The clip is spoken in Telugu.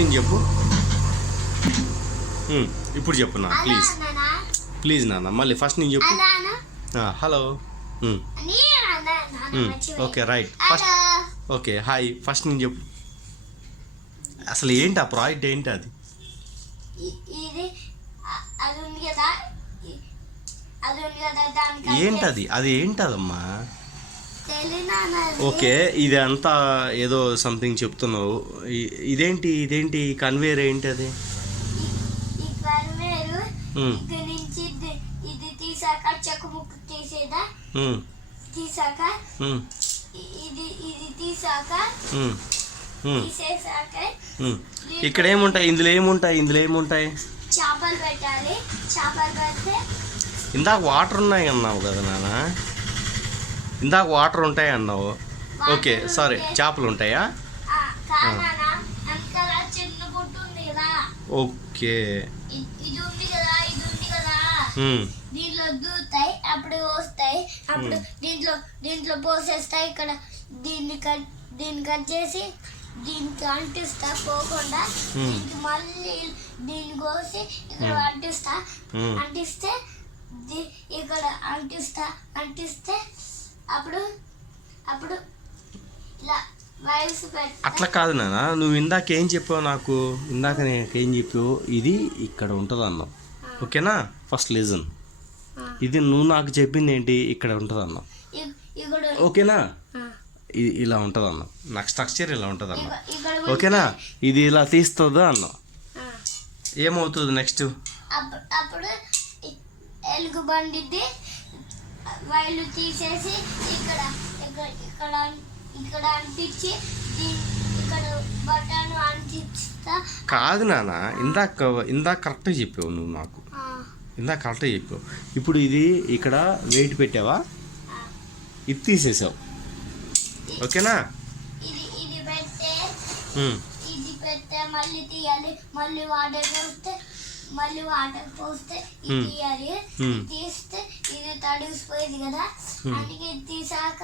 నుంచి చెప్పు. ఇప్పుడు చెప్పు నా ప్లీజ్ ప్లీజ్ నాన్న, మళ్ళీ ఫస్ట్ నుంచి చెప్పు. Hello. Okay right. First okay hi. First నుంచి చెప్పు. అసలు ఏంటి ఆ ప్రాజెక్ట్, ఏంటి అది? ఏంటది, అది ఏంటదమ్మా? ఓకే, ఇది అంతా ఏదో సంథింగ్ చెప్తున్నావు. ఇదేంటి ఇదేంటి కన్వేర్ ఏంటి అది? ఇది తీసాక చెక్కు ముక్కు తీసేదా, తీసాక ఇది తీసాక తీసేసాక ఇక్కడ ఏముంటాయి, ఇందులో ఏముంటాయి? చేపలు పెట్టాలి. చేపలు పెడితే ఇందాక వాటర్ ఉన్నాయి అన్నావు కదా నాన్న, ఇందాక వాటర్ ఉంటాయి అన్నావు. ఓకే సారీ, చేపలు ఉంటాయా? చిన్న గుట్టు ఉంది కదా. ఓకే, ఇది ఉంది కదా, దీంట్లో దూతాయి, అప్పుడు పోస్తాయి, అప్పుడు దీంట్లో పోసేస్తాయి. ఇక్కడ దీన్ని కట్ చేసి దీనికి అంటిస్తా, పోకుండా దీనికి మళ్ళీ దీన్ని కోసి ఇక్కడ అంటిస్తే ఇక్కడ అంటిస్తే అప్పుడు ఇలా వైర్స్ అట్లా కాదు నాన్న, నువ్వు ఇందాక ఏం చెప్పావు నాకు? ఇందాక ఏం చెప్పావు? ఇది ఇక్కడ ఉంటుంది అన్నావు. ఓకేనా? First listen. ఇది నువ్వు నాకు చెప్పింది ఏంటి? ఇక్కడ ఉంటుంది అన్నావు. ఓకేనా? ఇది ఇలా ఉంటుంది అన్నావు. నాకు స్ట్రక్చర్ ఇలా ఉంటుంది అన్నావు. ఓకేనా? ఇది ఇలా తీస్తుందా అన్నావు. ఏమవుతుంది నెక్స్ట్? అప్పుడు ఎలుగు బండిది వైర్లు తీసేసి ఇక్కడ అంటించి ఇక్కడ బటన్ అంటిస్తా. కాదు నాన్న, ఇందాక కరెక్ట్గా చెప్పావు నువ్వు నాకు. ఇందాక కరెక్ట్గా చెప్పావు. ఇప్పుడు ఇది ఇక్కడ వెయిట్ పెట్టావా, ఇది తీసేసావు. ఓకేనా? ఇది పెడితే మళ్ళీ తీయాలి, మళ్ళీ వాటర్ పోస్తే ఇది తీయాలి. తీస్తే ఇది తడిసిపోయింది కదా, అందుకే తీసాక